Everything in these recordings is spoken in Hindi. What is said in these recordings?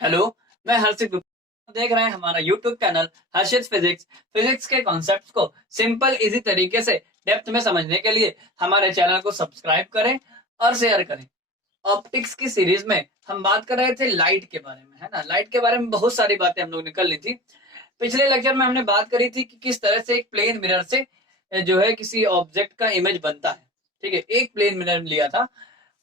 हेलो, मैं हर्षित गुप्ता। देख रहे हैं हमारा यूट्यूब चैनल हर्षित फिजिक्स। फिजिक्स के कॉन्सेप्ट्स को सिंपल इजी तरीके से डेप्थ में समझने के लिए हमारे चैनल को सब्सक्राइब करें और शेयर करें। ऑप्टिक्स की सीरीज में हम बात कर रहे थे लाइट के बारे में, है ना। लाइट के बारे में बहुत सारी बातें हम लोग निकल ली थी। पिछले लेक्चर में हमने बात करी थी कि किस तरह से एक प्लेन मिरर से जो है किसी ऑब्जेक्ट का इमेज बनता है। ठीक है, एक प्लेन मिरर लिया था।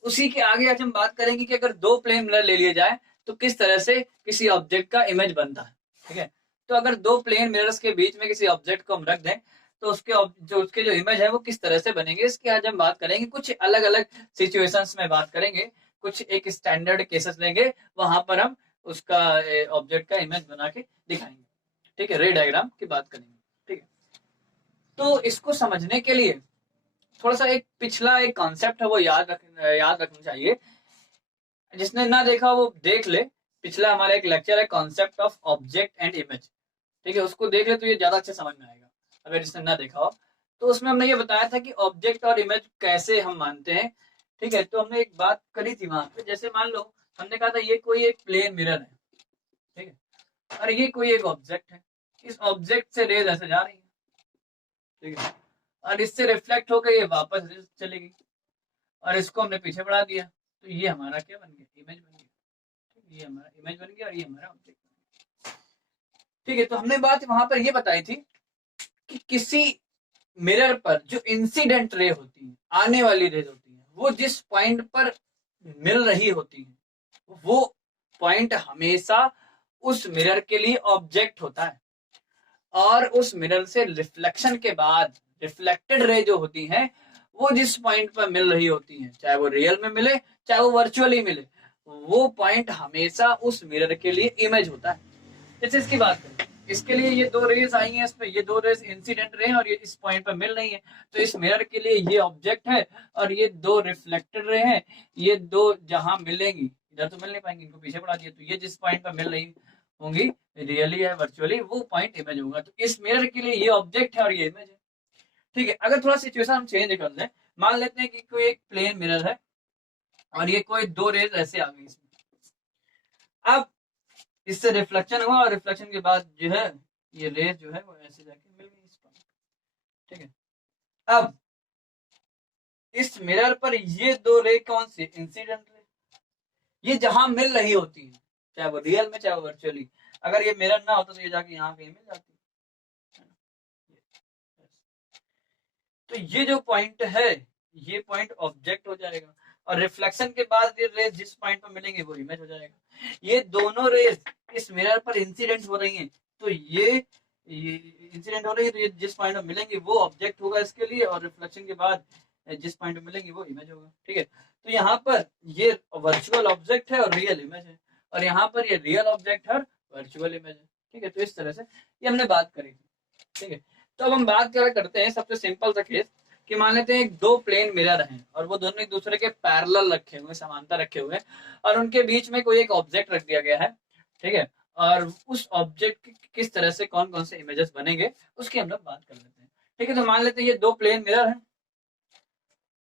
उसी के आगे आज हम बात करेंगे कि अगर दो प्लेन मिरर ले लिए जाए तो किस तरह से किसी ऑब्जेक्ट का इमेज बनता है। ठीक है, तो अगर दो प्लेन मिरर्स के बीच में किसी ऑब्जेक्ट को हम रख दें तो उसके जो इमेज है वो किस तरह से बनेंगे, इसकी आज हम बात करेंगे। कुछ अलग अलग सिचुएशंस में बात करेंगे, कुछ एक स्टैंडर्ड केसेस लेंगे, वहां पर हम उसका ऑब्जेक्ट का इमेज बना के दिखाएंगे। ठीक है, रे डायग्राम की बात करेंगे। ठीक है, तो इसको समझने के लिए थोड़ा सा एक पिछला एक कॉन्सेप्ट है वो याद रखना चाहिए। जिसने ना देखा वो देख ले। पिछला हमारा एक लेक्चर है concept of object and image. ठीक है, उसको देख ले तो ये ज्यादा अच्छे समझ में आएगा अगर जिसने ना देखा हो। तो उसमें हमने ये बताया था कि ऑब्जेक्ट और इमेज कैसे हम मानते हैं। ठीक है, तो हमने एक बात करी थी वहां पे। जैसे मान लो हमने कहा था ये कोई एक प्लेन मिरर है, ठीक है, और ये कोई एक ऑब्जेक्ट है। इस ऑब्जेक्ट से रेज ऐसे जा रही है, ठीक है, और इससे रिफ्लेक्ट होकर ये वापस रेज चलेगी, और इसको हमने पीछे बढ़ा दिया तो ये हमारा क्या बन गया, इमेज बन गया। ये हमारा इमेज बन गया और ये हमारा ऑब्जेक्ट बन गया। ठीक है, तो हमने बात वहां पर ये बताई थी कि किसी मिरर पर जो इंसिडेंट रे होती है, आने वाली रेज होती है, वो जिस पॉइंट पर मिल रही होती है वो पॉइंट हमेशा उस मिरर के लिए ऑब्जेक्ट होता है। और उस मिरर से रिफ्लेक्शन के बाद रिफ्लेक्टेड रे जो होती है वो जिस पॉइंट पर मिल रही होती है, चाहे वो रियल में मिले चाहे वो वर्चुअली मिले, वो पॉइंट हमेशा उस मिरर के लिए इमेज होता है। जैसे इसकी बात करें, इसके लिए ये दो रेज आई हैं, इसमें ये दो रेज इंसिडेंट रे हैं और ये इस पॉइंट पर मिल रही है, तो इस मिरर के लिए ये ऑब्जेक्ट है और ये दो रिफ्लेक्टेड रे हैं। ये दो जहां मिलेंगी, इधर तो मिल नहीं पाएंगी, इनको पीछे बढ़ा दिया, तो ये जिस पॉइंट पर मिल रही होंगी रियली है वर्चुअली, वो पॉइंट इमेज होगा। तो इस मिरर के लिए ये ऑब्जेक्ट है और ये इमेज है। ठीक है, अगर थोड़ा सिचुएशन हम चेंज कर लें, मान लेते हैं कि कोई एक प्लेन मिरर है और ये कोई दो रेज ऐसे आ गई इसमें। अब इससे रिफ्लेक्शन हुआ और रिफ्लेक्शन के बाद जो है ये रेज जो है वो ऐसे जाके मिल गई इस पर। ठीक है, अब इस मिरर पर ये दो रे कौन सी, इंसिडेंट रे, ये जहां मिल रही होती है, चाहे वो रियल में चाहे वो वर्चुअली। अगर ये मिरर ना होता तो ये जाके यहाँ कहीं मिल जाती है। तो ये जो पॉइंट है ये पॉइंट ऑब्जेक्ट हो जाएगा और रिफ्लेक्शन के बाद ये रेज जिस पॉइंट पर मिलेंगे वो इमेज हो जाएगा। ये दोनों रेज इस मिरर पर इंसिडेंट हो रही हैं, तो ये इंसिडेंट हो रही है, तो ये जिस पॉइंट पर मिलेंगे वो ऑब्जेक्ट होगा इसके लिए, और रिफ्लेक्शन के बाद जिस पॉइंट पर मिलेंगे वो इमेज होगा। ठीक है, तो यहाँ पर ये वर्चुअल ऑब्जेक्ट है और रियल इमेज है, और यहाँ पर ये रियल ऑब्जेक्ट है और वर्चुअल इमेज है। ठीक है, तो इस तरह से ये हमने बात करी थी। ठीक है, तो अब हम बात करते हैं सबसे सिंपल सा केस कि मान लेते हैं एक दो प्लेन मिरर हैं और वो दोनों एक दूसरे के पैरेलल रखे हुए, समांतर रखे हुए, और उनके बीच में कोई एक ऑब्जेक्ट रख दिया गया है। ठीक है, और उस ऑब्जेक्ट किस तरह से कौन कौन से इमेजेस बनेंगे उसकी हम लोग बात कर लेते हैं। ठीक है, तो मान लेते हैं ये दो प्लेन मिरर हैं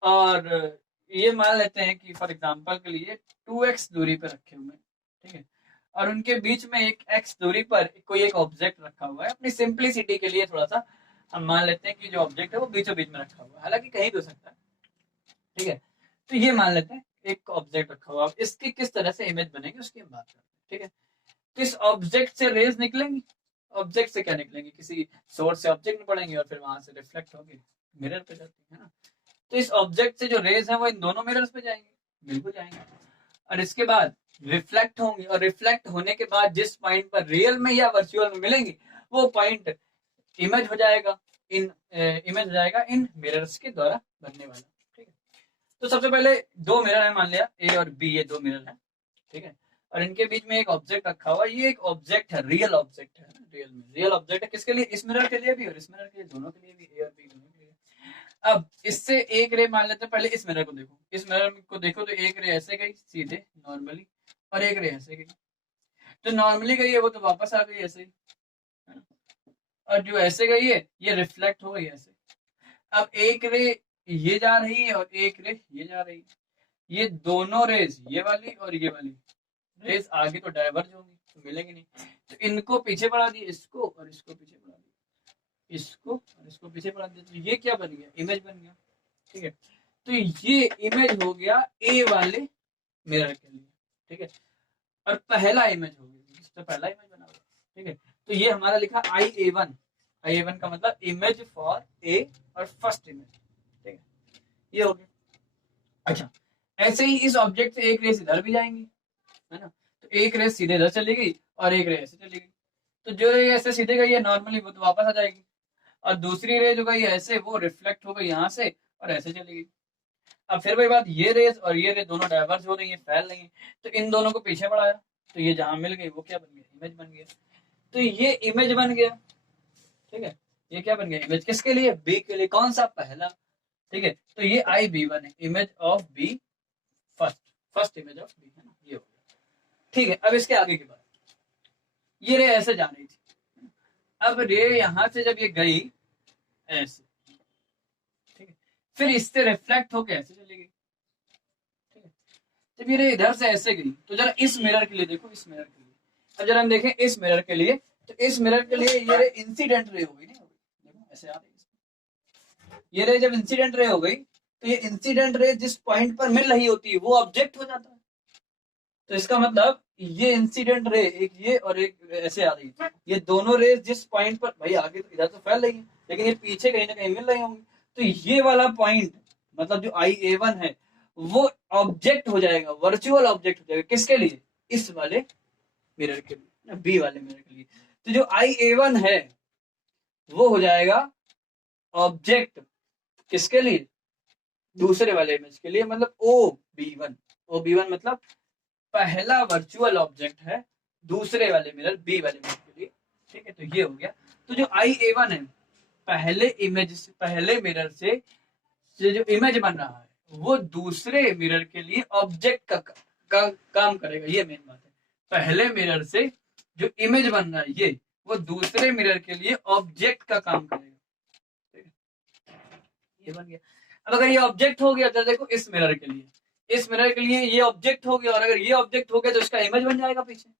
और ये मान लेते हैं कि फॉर एग्जांपल के लिए 2x दूरी पर रखे हुए हैं। ठीक है, और उनके बीच में एक x दूरी पर कोई एक ऑब्जेक्ट रखा हुआ है। अपनी सिंपलिसिटी के लिए थोड़ा सा हम मान लेते हैं कि जो ऑब्जेक्ट है वो बीचों बीच में रखा हुआ है, हालांकि कहीं भी हो सकता है। ठीक है, तो ये मान लेते हैं एक ऑब्जेक्ट रखा हुआ है। इसकी किस तरह से इमेज बनेगी उसकी हम बात करते हैं। ठीक है, तो इस ऑब्जेक्ट से रेज निकलेंगी। ऑब्जेक्ट से क्या निकलेंगे, किसी सोर्स से ऑब्जेक्ट में पड़ेंगे और फिर वहां से रिफ्लेक्ट होगी मिरर पे जाती है ना। तो इस ऑब्जेक्ट से जो रेज है वो इन दोनों मिरर्स पे जाएंगे, बिल्कुल जाएंगे, और इसके बाद रिफ्लेक्ट होंगी, और रिफ्लेक्ट होने के बाद जिस पॉइंट पर रियल में या वर्चुअल में मिलेंगी वो पॉइंट इमेज हो जाएगा इन मिरर्स के द्वारा बनने वाला। ठीक है, तो सबसे पहले दो मिरर है, मान लिया ए और बी, ये दो मिरर है। ठीक है, और इनके बीच में एक ऑब्जेक्ट रखा हुआ है। ये एक ऑब्जेक्ट है, रियल ऑब्जेक्ट है, रियल ऑब्जेक्ट है किसके लिए, इस मिरर के लिए भी और इस मिरर के लिए, दोनों के लिए भी, ए और बी दोनों के लिए। अब इससे एक रे मान लेते हैं, पहले इस मिरर को देखो, इस मिरर को देखो तो एक रे ऐसे गई सीधे नॉर्मली, और एक रे ऐसे गई। जो नॉर्मली गई है वो तो वापस आ गई ऐसे ही, और जो ऐसे गई है ये रिफ्लेक्ट हो गई ऐसे। अब एक रे ये जा रही है और एक रे ये जा रही है। ये दोनों रेज, ये वाली और ये वाली, रेस आगे तो डाइवर्ज होंगी, तो मिलेंगे नहीं, तो इनको पीछे बढ़ा दिए, इसको और इसको पीछे बढ़ा दिया, इसको और इसको पीछे बढ़ा दिया, तो ये क्या बन गया, इमेज बन गया। ठीक है, तो ये इमेज हो गया ए वाले मिरर के लिए। ठीक है, और पहला इमेज हो गया, इसका पहला इमेज बना हुआ। ठीक है, तो ये हमारा लिखा IA1, IA1 का मतलब इमेज फॉर ए और फर्स्ट इमेज। ठीक है, ये हो गया। अच्छा, ऐसे ही इस ऑब्जेक्ट से एक रेस इधर भी जाएंगी, है ना, तो एक रेस सीधे इधर चली गई और एक रेस ऐसे चली गई, तो जो रे ऐसे सीधे गई है नॉर्मली वो तो वापस आ जाएगी, और दूसरी रे जो गई ऐसे वो रिफ्लेक्ट हो गई यहाँ से और ऐसे चली गई। अब फिर वही बात, ये रेस और ये रे दोनों डाइवर्स हो रही है, फैल रही है, तो इन दोनों को पीछे बढ़ाया, तो ये जहां मिल गई वो क्या बन गया, इमेज बन गया। तो ये इमेज बन गया। ठीक है, ये क्या बन गया, इमेज किसके लिए, बी के लिए, कौन सा, पहला। ठीक है, तो ये IB1 है, image of B, first image of B, है ना, ये हो गया। ठीक है, अब इसके आगे की बात, ये रे ऐसे जा रही थी, अब रे यहां से जब ये गई ऐसे, ठीक है, फिर इससे रिफ्लेक्ट होके ऐसे चली गई। ठीक है, जब ये रे इधर से ऐसे गई, तो जरा इस मिरर के लिए देखो, इस मिरर के लिए, अब जरा हम देखें इस मिरर के लिए, तो इस मिरर के लिए ये रे इंसिडेंट रे हो गई, नहीं हो गई, देखो ऐसे आ रही है, ये रे जब इंसिडेंट रे हो गई, तो ये इंसिडेंट रे जिस पॉइंट पर मिल रही होती है वो ऑब्जेक्ट हो जाता है। तो इसका मतलब ये इंसिडेंट रे एक ये और एक ऐसे आ रही है, ये दोनों रेस जिस पॉइंट पर, भाई आगे तो इधर तो फैल रही है लेकिन ये पीछे कहीं ना कहीं मिल रही होंगी, तो ये वाला पॉइंट मतलब जो IA1 है वो ऑब्जेक्ट हो जाएगा, वर्चुअल ऑब्जेक्ट हो जाएगा, किसके लिए, इस वाले मिरर के लिए, बी वाले मिरर के लिए। तो जो IA1 है वो हो जाएगा ऑब्जेक्ट किसके लिए, दूसरे वाले इमेज के लिए, मतलब OB1 मतलब पहला वर्चुअल ऑब्जेक्ट है दूसरे वाले मिरर बी वाले मिरर के लिए। ठीक है, तो ये हो गया। तो जो IA1 है पहले मिरर से जो इमेज बन रहा है वो दूसरे मिरर के लिए ऑब्जेक्ट का काम करेगा, ये मेन बात है। पहले मिरर से जो इमेज बन रहा है ये वो दूसरे मिरर के लिए ऑब्जेक्ट का काम करेगा। ये बन गया। अब अगर ये ऑब्जेक्ट हो गया तो देखो इस मिरर के लिए ये ऑब्जेक्ट हो गया, और अगर ये ऑब्जेक्ट हो गया तो इसका इमेज बन जाएगा पीछे।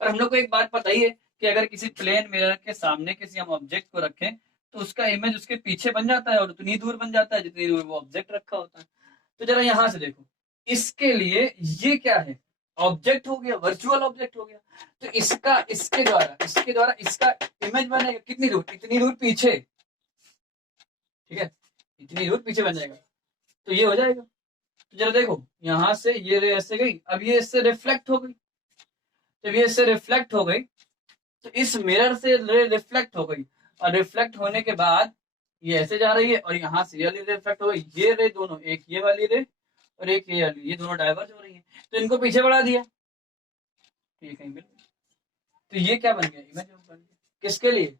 और हम लोग को एक बात पता ही है कि अगर किसी प्लेन मिरर के सामने किसी हम ऑब्जेक्ट को रखें तो उसका इमेज उसके पीछे बन जाता है और उतनी दूर बन जाता है जितनी दूर वो ऑब्जेक्ट रखा होता है। तो जरा यहां से देखो, इसके लिए ये क्या है, ऑब्जेक्ट हो गया, वर्चुअल ऑब्जेक्ट हो गया, तो इसके द्वारा इसका इमेज बनेगा कितनी दूर, इतनी दूर पीछे। ठीक है, इतनी दूर पीछे बन जाएगा, तो ये हो जाएगा। तो जरा देखो यहां से ये रे ऐसे गई, अब ये इससे रिफ्लेक्ट हो गई, जब ये इससे रिफ्लेक्ट हो गई तो इस मिरर से रे रिफ्लेक्ट हो गई, और रिफ्लेक्ट होने के बाद ये ऐसे जा रही है और यहाँ से ये वाली रिफ्लेक्ट हो गई, ये रे दोनों, एक ये वाली रे और एक ये वाली, ये दोनों डाइवर्ज हो रही है, तो इनको पीछे बढ़ा दिया, तो ये कहीं मिल गई। तो ये क्या बन गया, इमेज बन गया, किसके लिए,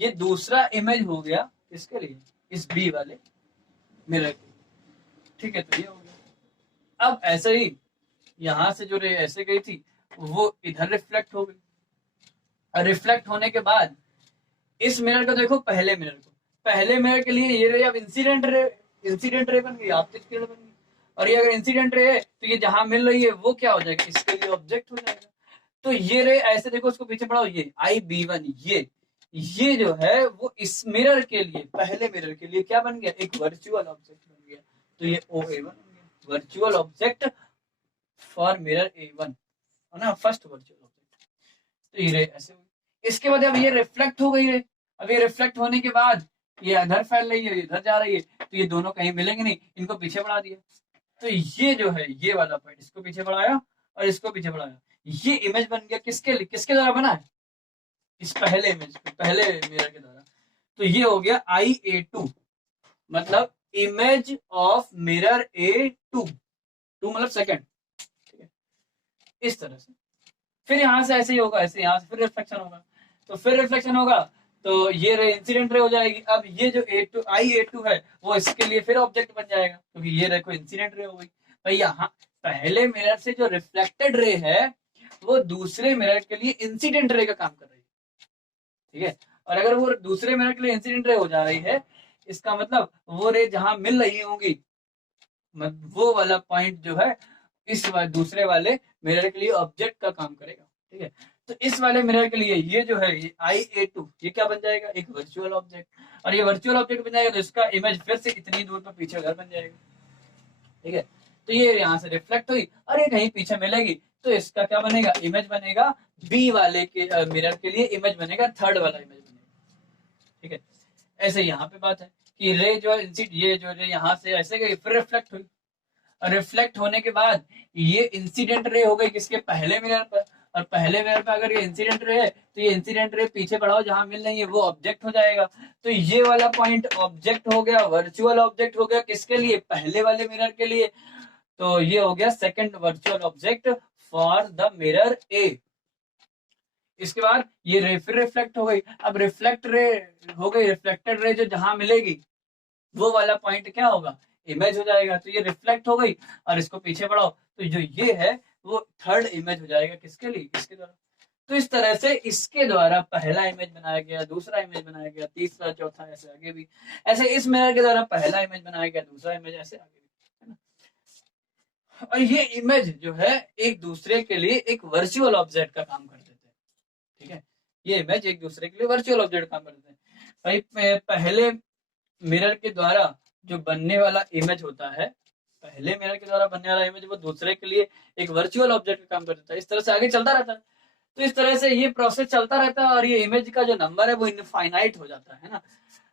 ये दूसरा इमेज हो गया, किसके लिए, इस बी वाले मिरर के। ठीक है, तो ये हो गया। अब ऐसे ही यहां से जो रे ऐसे गई थी वो इधर रिफ्लेक्ट हो गई, और रिफ्लेक्ट होने के बाद इस मिरर को देखो, पहले मिरर के लिए ये रे अब इंसिडेंट रे बन गई, ऑप्टिक किरण बन गई। और ये अगर इंसिडेंट रे है तो ये जहां मिल रही है वो क्या हो जाएगा, इसके लिए ऑब्जेक्ट हो जाएगा। तो ये रे ऐसे देखो, उसको पीछे बढ़ाओ, ये IB1 ये जो है वो इस मिरर के लिए, पहले मिरर के लिए क्या बन गया, एक वर्चुअल ऑब्जेक्ट बन गया। तो ये OA1 बन गया, virtual object for mirror A1, है ना, फर्स्ट वर्चुअल ऑब्जेक्ट। तो ये रे ऐसे हुई। इसके बाद अब ये रिफ्लेक्ट हो गई रे, अब ये रिफ्लेक्ट होने के बाद ये इधर फैल रही है, इधर जा रही है, तो ये दोनों कहीं मिलेंगे नहीं, इनको पीछे बढ़ा दिया। तो ये जो है ये वाला पॉइंट, इसको पीछे बढ़ाया और इसको पीछे बढ़ाया, ये इमेज बन गया, किसके लिए, किसके द्वारा बना है, इस पहले इमेज को, पहले मिरर के द्वारा। तो ये हो गया IA2, मतलब image of mirror A2, two मतलब सेकंड। ठीक है, इस तरह से फिर यहां से ऐसे ही होगा, ऐसे यहां से फिर रिफ्लेक्शन होगा, तो फिर रिफ्लेक्शन होगा तो ये रे इंसिडेंट रे हो जाएगी। अब ये जो IA2 है वो इसके लिए फिर ऑब्जेक्ट बन जाएगा, क्योंकि ये रे को इंसिडेंट रे हो गई। भाई यहाँ पहले मिरर से जो रिफ्लेक्टेड रे है वो दूसरे मिरर के लिए इंसिडेंट रे का काम कर रही है। ठीक है, और अगर वो दूसरे मिरर के लिए इंसिडेंट रे हो जा रही है, इसका मतलब वो रे जहां मिल रही होंगी वो वाला पॉइंट जो है इस दूसरे वाले मिरर के लिए ऑब्जेक्ट का काम करेगा। ठीक है, तो इस वाले मिरर के लिए ये जो है ये IA2 ये क्या बन जाएगा, एक वर्चुअल ऑब्जेक्ट। और ये वर्चुअल ऑब्जेक्ट बन जाएगा तो इसका इमेज फिर से इतनी दूर पर पीछे घर बन जाएगा। ठीक है, तो ये यहाँ से रिफ्लेक्ट हुई और ये कहीं पीछे मिलेगी तो इसका क्या बनेगा, इमेज बनेगा। बी वाले के मिरर के लिए इमेज बनेगा, थर्ड वाला इमेज बनेगा। ठीक है, ऐसे यहाँ पे बात है कि रे जो ये जो रे यहाँ से ऐसे गई फिर रिफ्लेक्ट हुई, और रिफ्लेक्ट होने के बाद ये इंसिडेंट रे हो गई किसके, पहले मिरर पर। और पहले मिरर पर अगर ये इंसिडेंट रे है तो ये इंसिडेंट रे पीछे बढ़ाओ जहां मिल रही है वो ऑब्जेक्ट हो जाएगा। तो ये वाला पॉइंट ऑब्जेक्ट हो गया, वर्चुअल ऑब्जेक्ट हो गया किसके लिए, पहले वाले मिरर के लिए। तो ये हो गया second virtual object for the mirror ए। इसके बाद ये रे फिर रिफ्लेक्ट हो गई। अब रिफ्लेक्ट रे हो गई, रिफ्लेक्टेड रे जो जहां मिलेगी वो वाला पॉइंट क्या होगा, इमेज हो जाएगा। तो ये रिफ्लेक्ट हो गई और इसको पीछे बढ़ाओ तो जो ये है वो थर्ड इमेज हो जाएगा किसके लिए, इसके द्वारा। तो इस तरह से इसके द्वारा पहला इमेज बनाया गया, दूसरा इमेज बनाया गया, तीसरा चौथा ऐसे आगे भी। ऐसे इस मिरर के द्वारा पहला इमेज बनाया गया, दूसरा इमेज ऐसे आगे भी, है ना। और ये इमेज जो है एक दूसरे के लिए एक वर्चुअल ऑब्जेक्ट का काम कर देते हैं। ठीक है, ये इमेज एक दूसरे के लिए वर्चुअल ऑब्जेक्ट काम कर देते हैं। भाई पहले मिरर के द्वारा जो बनने वाला इमेज होता है, पहले मिरर के द्वारा बनने वाला इमेज वो दूसरे के लिए एक वर्चुअल ऑब्जेक्ट का काम कर देता है। इस तरह से आगे चलता रहता है। तो इस तरह से ये प्रोसेस चलता रहता है और ये इमेज का जो नंबर है वो इनफाइनाइट हो जाता है ना।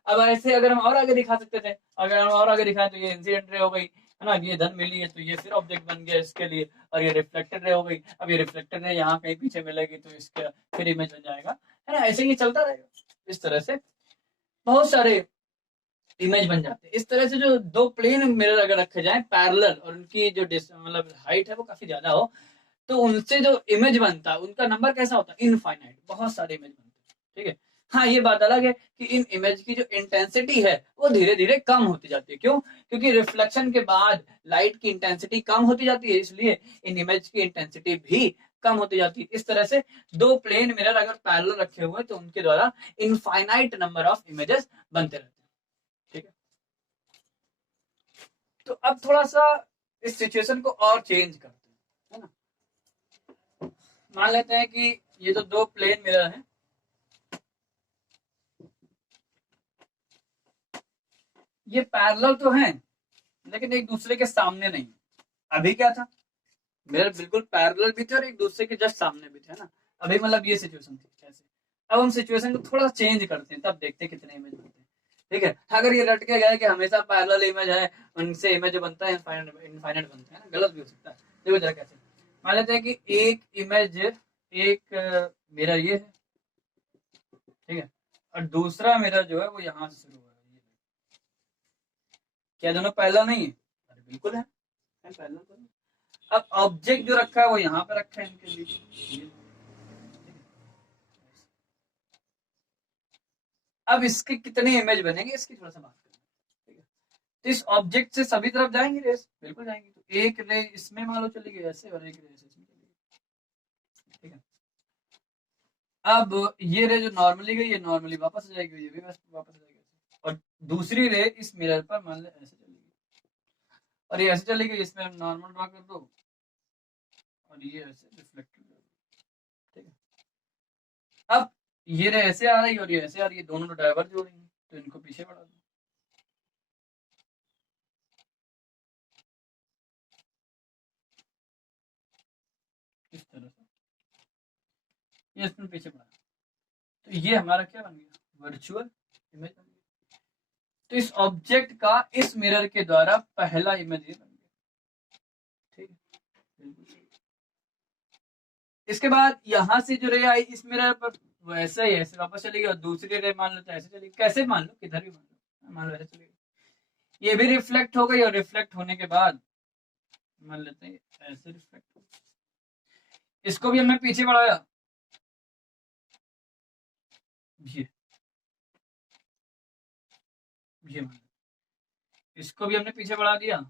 अब ऐसे अगर हम और आगे दिखा सकते थे, अगर हम और आगे दिखाएं तो ये इंसिडेंट रे हो गई, है ना, ये धन मिली है तो ये फिर ऑब्जेक्ट बन गया इसके लिए। और ये रिफ्लेक्टेड रे हो गई, अब ये रिफ्लेक्टेड रे यहाँ कहीं पीछे मिलेगी तो इसका फिर इमेज बन जाएगा, है ना। ऐसे ही चलता रहेगा। इस तरह से बहुत सारे इमेज बन जाते हैं। इस तरह से जो दो प्लेन मिरर अगर रखे जाएं पैरेलल और उनकी जो मतलब हाइट है वो काफी ज्यादा हो तो उनसे जो इमेज बनता है उनका नंबर कैसा होता है, इनफाइनाइट, बहुत सारे इमेज बनते हैं। ठीक है, हाँ ये बात अलग है कि इन इमेज की जो इंटेंसिटी है वो धीरे धीरे कम होती जाती है। क्यों, क्योंकि रिफ्लेक्शन के बाद लाइट की इंटेंसिटी कम होती जाती है, इसलिए इन इमेज की इंटेंसिटी भी कम होती जाती है। इस तरह से दो प्लेन मिरर अगर पैरेलल रखे हुए तो उनके द्वारा इनफाइनाइट नंबर ऑफ इमेजेस बनते रहते हैं। ठीक है, तो अब थोड़ा सा इस सिचुएशन को और चेंज करते हैं, है ना। मान लेते हैं कि ये तो दो प्लेन मिरर हैं, ये पैरेलल तो हैं लेकिन एक दूसरे के सामने नहीं। अभी क्या था, मिरर बिल्कुल पैरेलल भी थे और एक दूसरे के जस्ट सामने भी थे ना। अभी मतलब ये सिचुएशन थी कैसे। अब हम सिचुएशन को थोड़ा चेंज करते हैं तब देखते हैं कितने इमेज बनते हैं। ठीक है, अगर ये रट के गए कि हमेशा पैरेलल इमेज है उनसे इमेज जो बनता है इनफाइनाइट बनता है ना, गलत भी हो सकता है। देखो जरा कैसे, मान लेते हैं कि एक इमेज एक मिरर ये है, ठीक है, और दूसरा मिरर जो है वो यहाँ से शुरू हो रहा है। क्या दोनों पैरेलल नहीं है, अरे बिल्कुल है पैरेलल तो है। अब ऑब्जेक्ट जो रखा है वो यहाँ पे रखा है इनके बीच। अब इसके कितने इमेज बनेंगे इसकी थोड़ा सा बात करें। ठीक है, तो इस ऑब्जेक्ट से सभी तरफ जाएंगी रेस, बिल्कुल जाएंगी। तो एक रे इसमें मान लो चली गई ऐसे और एक रे इसमें चली गई। ठीक है, अब ये रे जो नॉर्मली गई ये नॉर्मली वापस आ जाएगी, ये भी वापस आ जाएगी। और दूसरी रे इस मिरर पर मान लो ऐसे चली गई और ये ऐसे चली गई, इसमें नॉर्मल ड्रॉ कर दो और ये ऐसे रिफ्लेक्टेड। ठीक है, अब ये रे ऐसे आ रही है और ये ऐसे आ रही है, दोनों तो डाइवर्ज हो रही है तो इनको पीछे बढ़ा दो। इस तरह से ये इसमें पीछे बढ़ा, तो ये हमारा क्या बन गया, वर्चुअल इमेज बन गया। तो इस ऑब्जेक्ट का इस मिरर के द्वारा पहला इमेज ये बन गया। ठीक है, इसके बाद यहां से जो रे आई इस मिरर पर वो ऐसे ही ऐसे वापस चली गई और दूसरी रे मान लो तो ऐसे चली, कैसे मान लो, किधर भी मान लो ऐसे चली गई। ये भी रिफ्लेक्ट हो गई और रिफ्लेक्ट होने के बाद मान लेते हैं ऐसे रिफ्लेक्ट हो, इसको भी हमने पीछे बढ़ाया, ये मान इसको भी हमने पीछे बढ़ा दिया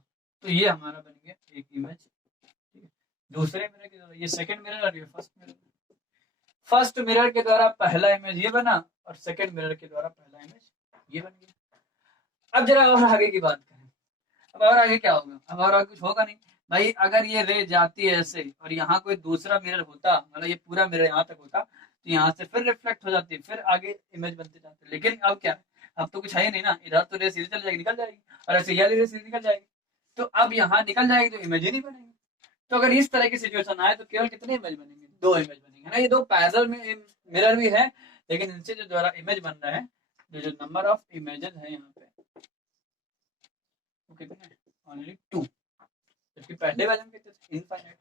तो ये हमारा बन गया एक इमेज। ठीक है, दूसरे मिरर के द्वारा ये सेकंड मिरर और ये फर्स्ट मिरर। फर्स्ट मिरर के द्वारा पहला इमेज ये बना और सेकंड मिरर के द्वारा पहला इमेज ये बन गया। अब जरा और आगे की बात करें, अब और आगे क्या होगा, अब और आगे कुछ होगा नहीं। भाई अगर ये रे जाती है ऐसे और यहाँ कोई दूसरा मिरर होता, मतलब ये पूरा मिरर यहाँ तक होता, तो यहाँ से फिर रिफ्लेक्ट हो जाती, फिर आगे इमेज बनते जाते। लेकिन अब क्या है, अब तो कुछ है ही नहीं ना, इधर तो रे सीधे चल जाएगी, निकल जाएगी, और ऐसे ये रे सीधे निकल जाएगी। तो अब यहाँ निकल जाएगी तो इमेज ही नहीं बनेगी। तो अगर इस तरह की सिचुएशन आए तो केवल कितने इमेज बनेंगे, दो इमेज बनेंगे ना। ये दो पैरेलल में मिरर भी है, लेकिन इनसे जो द्वारा इमेज बन रहा है, जो नंबर ऑफ इमेजेस है यहाँ पे, वो कितने हैं, ओनली 2। जबकि पहले वाले में कितने थे, इनफाइनाइट,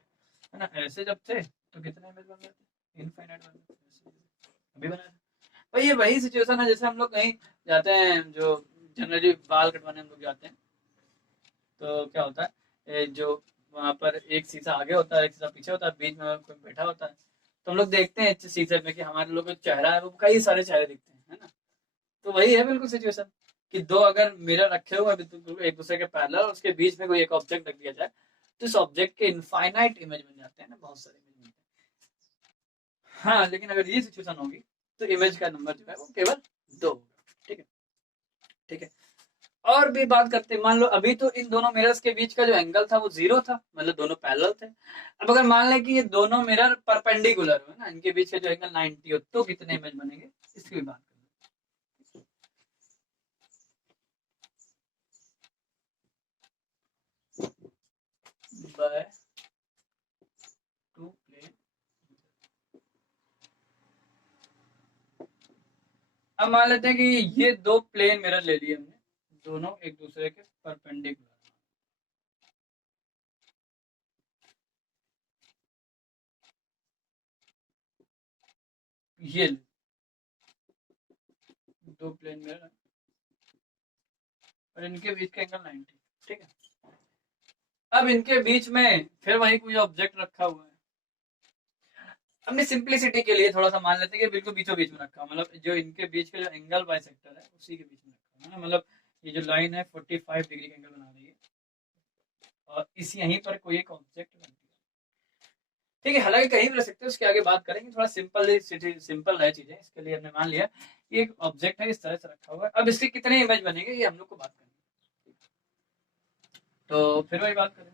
है ना। ऐसे जब थे तो कितने इमेज बन रहे थे, इनफाइनाइट बन रहे थे, अभी बना रहे। भाई ये वही सिचुएशन है जैसे हम लोग कहीं जाते हैं, जो जनरली बाल कटवाने हम लोग जाते हैं, तो क्या होता है, जो वहां पर एक शीशा आगे होता है, एक शीशा पीछे होता है, बीच में कोई बैठा होता है, तो हम लोग देखते हैं शीशे में कि हमारे लोग का चेहरा है वो कई सारे चेहरे दिखते हैं, है ना। तो वही है बिल्कुल सिचुएशन, कि दो अगर मिरर रखे हुए हैं एक दूसरे के पैरेलल, उसके बीच में कोई एक ऑब्जेक्ट रख दिया जाए, तो इस ऑब्जेक्ट के इनफाइनाइट इमेज बन जाते हैं ना, बहुत सारे इमेज बनते हैं। हाँ, लेकिन अगर ये सिचुएशन होगी तो इमेज का नंबर जो है वो केवल 2 होगा। ठीक है, ठीक है। और भी बात करते हैं, मान लो अभी तो इन दोनों मिरर्स के बीच का जो एंगल था वो 0 था, मतलब दोनों पैरेलल थे। अब अगर मान लें कि ये दोनों मिरर परपेंडिकुलर हो ना, इनके बीच का जो एंगल 90 हो, तो कितने इमेज बनेंगे, इसकी भी बात करें। By 2 plane. अब मान लेते हैं कि ये दो प्लेन मिरर ले लिए हमने, दोनों एक दूसरे के परपेंडिकुलर। ये दो प्लेन मिरर और इनके बीच का एंगल 90। ठीक है, अब इनके बीच में फिर वही कोई ऑब्जेक्ट रखा हुआ है। हमने सिंप्लिसिटी के लिए थोड़ा सा मान लेते हैं कि बिल्कुल बीचों बीच में रखा, मतलब जो इनके बीच का जो एंगल बाइसेक्टर है उसी के बीच में रखा है ना, मतलब ये जो लाइन है 45 डिग्री का एंगल बना रही है, और इस यहीं पर कोई एक ऑब्जेक्ट रख दिया। ठीक है, हालांकि कहीं भी रह सकते हैं, उसके आगे बात करेंगे, थोड़ा सिंपल रहे चीजें। इसके लिए हमने मान लिया कि एक ऑब्जेक्ट है इस तरह से रखा हुआ है। अब इसके कितने इमेज बनेंगे ये हम लोग को बात करनी है। तो फिर वही बात करें,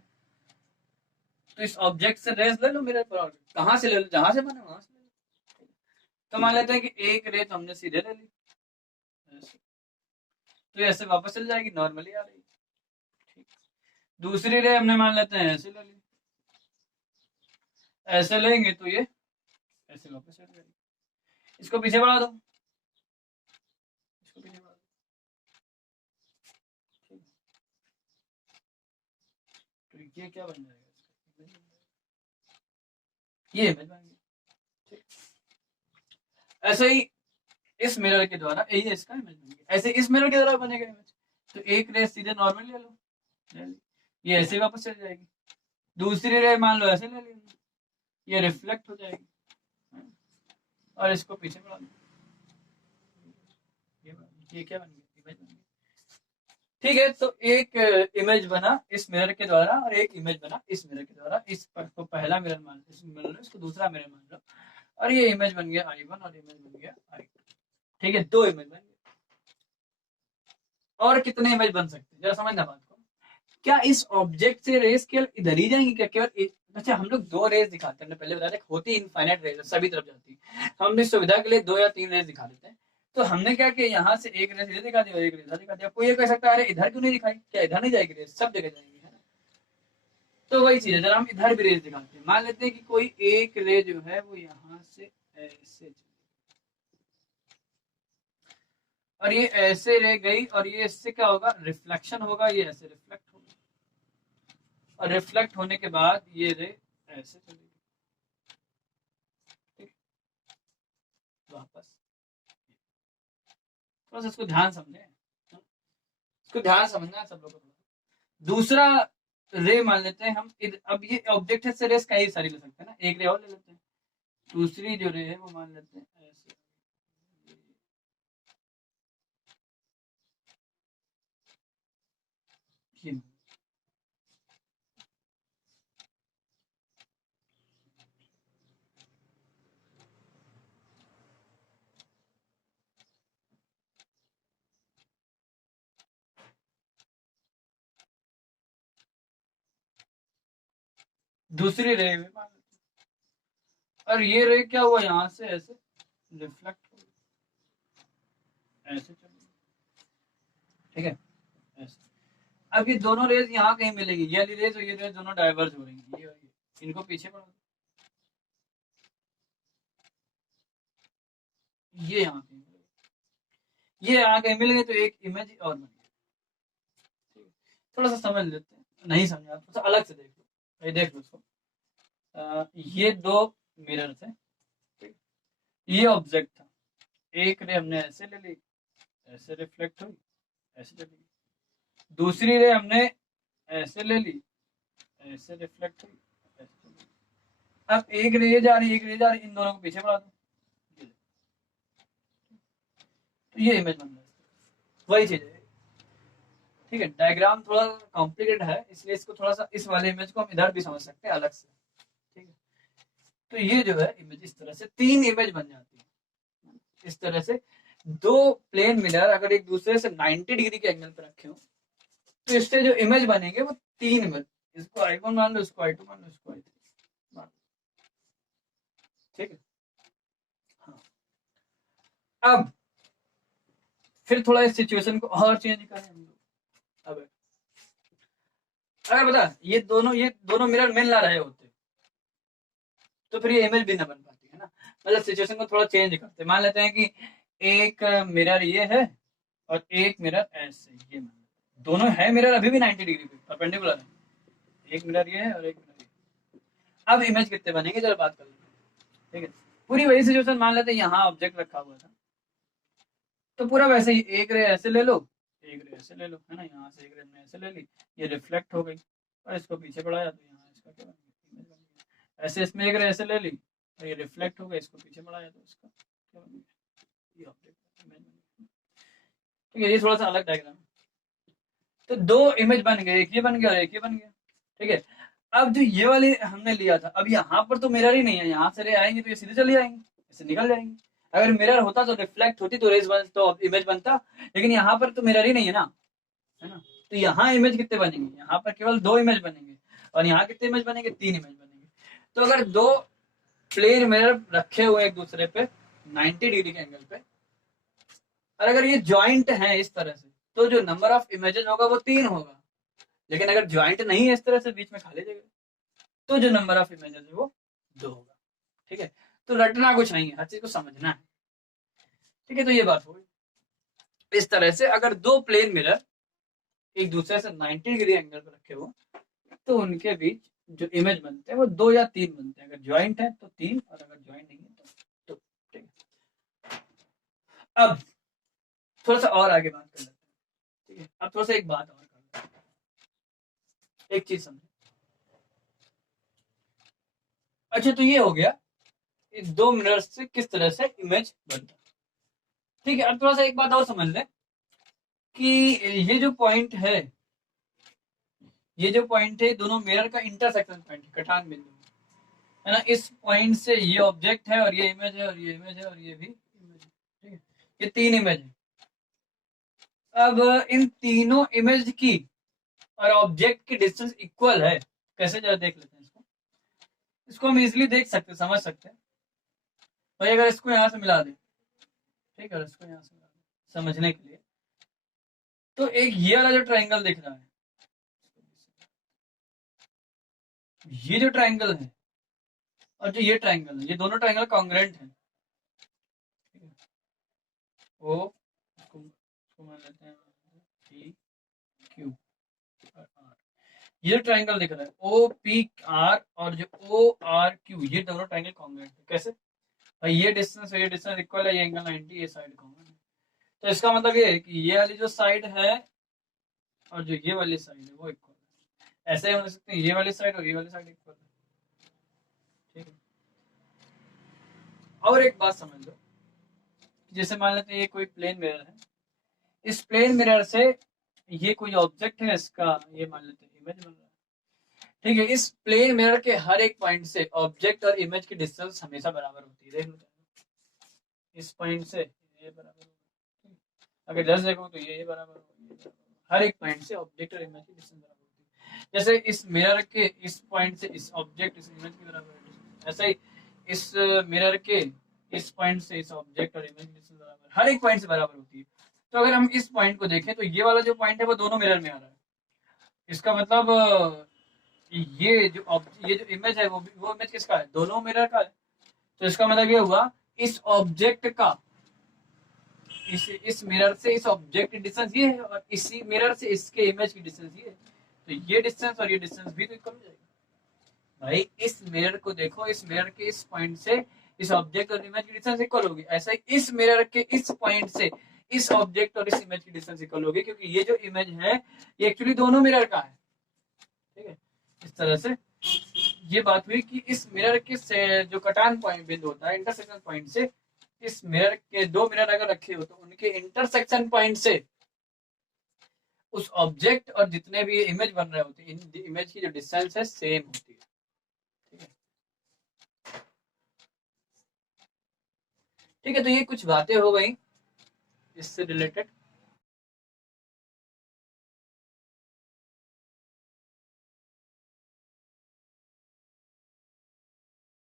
तो इस ऑब्जेक्ट से रेस ले लो मिरर पर, कहाँ से ले लो, जहां से बने वहां से ले लो। तो मान लेते हैं कि एक रे तो हमने सीधे ले ली, तो ऐसे वापस चल जाएगी, नॉर्मली आ रही। ठीक, दूसरी रे हमने मान लेते हैं ऐसे ले ली, ऐसे लेंगे तो ये ऐसे वापस चल जाएगी। इसको पीछे बढ़ा दो, इसको पीछे बढ़ा दो। तो ये क्या बन जाएगा, ये इमेज बन गई। ऐसे ही इस मिरर के द्वारा ये इसका इमेज बन गया, ऐसे इस मिरर के द्वारा बनेगा इमेज। तो एक रे सीधे नॉर्मल ले लो, ले ली, ये ऐसे ही वापस चल जाएगी। दूसरी रे मान लो ऐसे ले ली, ये रिफ्लेक्ट हो जाएगी, और इसको पीछे बढ़ा दो, ये क्या बन गया, इमेज बन गई। ठीक है, तो एक इमेज बना इस मिरर के द्वारा और एक इमेज बना इस मिरर के द्वारा। इस पर को पहला मिरर मान लो, इस मिरर लो, इसको दूसरा मिरर मान लो, और ये इमेज बन गया I1 और इमेज बन गया I2। ठीक है, दो इमेज बन गए। और कितने इमेज बन सकते हैं, जरा समझना बात को। क्या इस ऑब्जेक्ट से रेस केवल इधर ही जाएंगी क्या, केवल अच्छा हम लोग दो रेस दिखाते हैं, पहले बताया होती इनफाइनाइट रेस, सभी तरफ जाती है। हम इस सुविधा के लिए दो या तीन रेस दिखा देते हैं। तो हमने क्या किया, यहाँ से एक रेस इधर दिखा दिया और एक रेस इधर दिखा दिया। कोई ये कह सकता है अरे इधर क्यों नहीं दिखाई, क्या इधर नहीं जाएगी रेस, सब जगह जाएगी, है ना। तो वही चीज है, जरा हम इधर भी रेस दिखाते हैं। मान लेते हैं कि कोई एक रे जो है वो यहाँ से ऐसे, और ये ऐसे रह गई, और ये इससे क्या होगा, रिफ्लेक्शन होगा, ये ऐसे रिफ्लेक्ट होगा, और रिफ्लेक्ट होने के बाद ये रे ऐसे चलेगी, ठीक, वापस। बस इसको ध्यान समझे, इसको ध्यान समझना है सब लोगों को। दूसरा रे मान लेते हैं हम अब ये ऑब्जेक्ट है, से रेस कई सारी ले सकते हैं ना, एक रे और ले लेते हैं। दूसरी जो रे है वो मान लेते हैं ऐसे, ये दूसरी रे भी मान लेते हैं। और ये रे क्या हुआ, यहाँ से ऐसे रिफ्लेक्ट हो ऐसे चलो, ठीक है ऐसे। अब ये दोनों रेज यहाँ कहीं मिलेगी, ये वाली रेज और ये रेज दोनों डाइवर्ज हो रही है, ये और ये, इनको पीछे बढ़ा दो, ये यहाँ कहीं ये यहाँ कहीं मिलेंगे तो एक इमेज और बन गई। थोड़ा सा समझ लेते हैं, नहीं समझा थोड़ा सा अलग से देख लो, ये देख लो इसको। ये दो मिरर थे, ये ऑब्जेक्ट था, एक रे हमने ऐसे ले ली, ऐसे रिफ्लेक्ट हुई, ऐसे ले ली। दूसरी रे हमने ऐसे ले ली, ऐसे रिफ्लेक्ट हुई, ऐसे ले ली। अब एक रे जा रही, एक रे जा रही, इन दोनों को पीछे बढ़ा दो, तो ये इमेज बन रहा है, वही चीज है। ठीक है, डायग्राम थोड़ा कॉम्प्लिकेटेड है, इसलिए इसको थोड़ा सा, इस वाले इमेज को हम इधर भी समझ सकते हैं अलग से। ठीक है, तो ये जो है इमेज इस तरह से तीन इमेज बन जाती है। इस तरह से दो प्लेन मिरर अगर एक दूसरे से 90 डिग्री के एंगल पर रखे हो तो इससे जो इमेज बनेंगे वो तीन इमेज, इसको I1 मान लो, इसको I2 मान लो, इसको I3 मान लो। ठीक है, हाँ। अब फिर थोड़ा इस सिचुएशन को और चेंज करें हम लोग। अब अगर बता ये दोनों मिरर मिल ना रहे होते तो फिर ये इमेज भी ना बन पाती है ना। मतलब सिचुएशन को थोड़ा चेंज करते, मान लेते हैं कि एक मिरर ये है और एक मिरर ऐसे, ये दोनों है मिरर अभी भी 90 डिग्री पे परपेंडिकुलर है, एक मिरर ये है और एक मिरर ये। अब इमेज कितने बनेंगे जरा बात कर लेते हैं। ठीक है, पूरी वही सिचुएशन मान लेते हैं, यहाँ ऑब्जेक्ट रखा हुआ था तो पूरा वैसे ही, एक रे ऐसे ले लो, एक रे ऐसे ले लो, है ना, यहाँ से एक रे हमने ऐसे ले ली, ये रिफ्लेक्ट हो गई और इसको पीछे बढ़ाया तो यहाँ इसका क्या बन गया, इमेज बन गया। ऐसे इसमें एक रे ऐसे ले ली और ये रिफ्लेक्ट हो गया, इसको पीछे बढ़ाया तो इसका क्या बन गया, ये ऑब्जेक्ट इमेज बन गया। ठीक है, ये थोड़ा सा अलग डायग्राम है। तो दो इमेज बन गए, एक ये बन गया और एक ये बन गया। ठीक है, अब जो ये वाली हमने लिया था, अब यहाँ पर तो मिरर ही नहीं है, यहाँ से रे आएंगे तो ये सीधे चले जाएंगे, ऐसे निकल जाएंगे। अगर मिरर होता तो रिफ्लेक्ट होती तो रेज बन, तो इमेज बनता, लेकिन यहाँ पर तो मिरर ही नहीं है ना, है ना। तो यहाँ इमेज कितने बनेंगे, यहाँ पर केवल दो इमेज बनेंगे और यहाँ कितने इमेज बनेंगे, तीन इमेज बनेंगे। तो अगर दो प्लेन मिरर रखे हुए एक दूसरे पे 90 डिग्री के एंगल पे, और अगर ये ज्वाइंट है इस तरह से, तो जो नंबर ऑफ इमेजेस होगा वो तीन होगा। लेकिन अगर ज्वाइंट नहीं है इस तरह से, बीच में खाली जगह, तो जो नंबर ऑफ इमेजेस है वो दो होगा। ठीक है, तो रटना कुछ नहीं है, हर चीज को समझना है। ठीक है, तो ये बात हो गई। इस तरह से अगर दो प्लेन मिरर एक दूसरे से 90 डिग्री एंगल पर रखे हो तो उनके बीच जो इमेज बनते हैं वो दो या तीन बनते हैं। अगर ज्वाइंट है तो तीन, और अगर ज्वाइंट नहीं है तो दो। ठीक है, अब थोड़ा सा और आगे बात कर लेते हैं। ठीक है, अब थोड़ा सा एक बात और कर लेते हैं, एक चीज समझे। अच्छा, तो ये हो गया इन दो मिरर से किस तरह से इमेज बनता है। ठीक है, अब थोड़ा सा एक बात और समझ ले कि ये जो पॉइंट है, ये जो पॉइंट है दोनों मिरर का इंटरसेक्शन पॉइंट है, कटान बिंदु है ना। इस पॉइंट से ये ऑब्जेक्ट है और ये इमेज है और ये इमेज है और ये भी इमेज है। ठीक है, ये तीन इमेज है। अब इन तीनों इमेज की और ऑब्जेक्ट की डिस्टेंस इक्वल है, कैसे जरा देख लेते हैं इसको। इसको हम इजिली देख सकते, समझ सकते हैं भाई। अगर इसको यहाँ से मिला दे, ठीक है, इसको यहाँ से मिला दे समझने के लिए, तो एक ये वाला जो ट्राइंगल दिख रहा है, ये जो ट्राइंगल है और जो ये ट्राइंगल है, ये दोनों ट्राइंगल कॉन्ग्रेंट है। ओ इसको मान लेते हैं पी क्यू और आर। ये ट्राइंगल दिख रहा है ओ पी आर और जो ओ आर क्यू, ये दोनों ट्राइंगल कॉन्ग्रेंट है। कैसे भाई, ये डिस्टेंस इक्वल है, ये एंगल 90, ये साइड कॉन्ग्रेंट है। तो इसका मतलब ये है कि ये वाली जो साइड है और जो ये वाली साइड है वो इक्वल है। ऐसे हम लिख सकते हैं ये वाली साइड और ये वाली साइड इक्वल है। ठीक है, और एक बात समझ लो, जैसे मान लेते हैं ये कोई प्लेन मिरर है, इस प्लेन मिरर से ये कोई ऑब्जेक्ट है, इसका ये मान लेते हैं इमेज बन रहा है। ठीक है, इस प्लेन मिरर के हर एक पॉइंट से ऑब्जेक्ट और इमेज की डिस्टेंस हमेशा बराबर होती है। देख लो, इस पॉइंट से ये बराबर होगा, अगर 10 देखो तो ये बराबर होगा, हर एक पॉइंट से ऑब्जेक्ट और इमेज की डिस्टेंस बराबर होती है। जैसे इस मिरर के इस पॉइंट से इस ऑब्जेक्ट इस इमेज के बराबर है, ऐसा ही इस मिरर के इस पॉइंट से इस ऑब्जेक्ट और इमेज डिस्टेंस बराबर, हर एक पॉइंट से बराबर होती है। तो अगर हम इस पॉइंट को देखें तो ये वाला जो पॉइंट है वो दोनों मिरर में आ रहा है। इसका मतलब ये जो इमेज है वो इमेज किसका है, दोनों मिरर का है। तो इसका मतलब ये हुआ इस ऑब्जेक्ट का इस मिरर से इस ऑब्जेक्ट की डिस्टेंस ये है और इसी मिरर से इसके इमेज की डिस्टेंस ये है। तो ये डिस्टेंस और ये डिस्टेंस भी तो इक्वल हो जाएगा। भाई इस मिरर को देखो, इस मिरर के इस पॉइंट से इस ऑब्जेक्ट और इमेज की डिस्टेंस इक्वल होगी, ऐसा ही इस मिरर के इस पॉइंट से इस ऑब्जेक्ट और इस इमेज की डिस्टेंस इक्वल होगी, क्योंकि ये जो इमेज है ये एक्चुअली दोनों मिरर का है। ठीक है, इस तरह से ये बात हुई कि इस मिरर के से जो कटान पॉइंट बिंदु होता है, इंटरसेक्शन पॉइंट से इस मिरर के दो मिरर अगर रखे हो तो उनके इंटरसेक्शन पॉइंट से उस ऑब्जेक्ट और जितने भी इमेज बन रहे होते हैं, इन इमेज की जो डिस्टेंस है सेम होती है। ठीक है, ठीक है, तो ये कुछ बातें हो गई इससे रिलेटेड।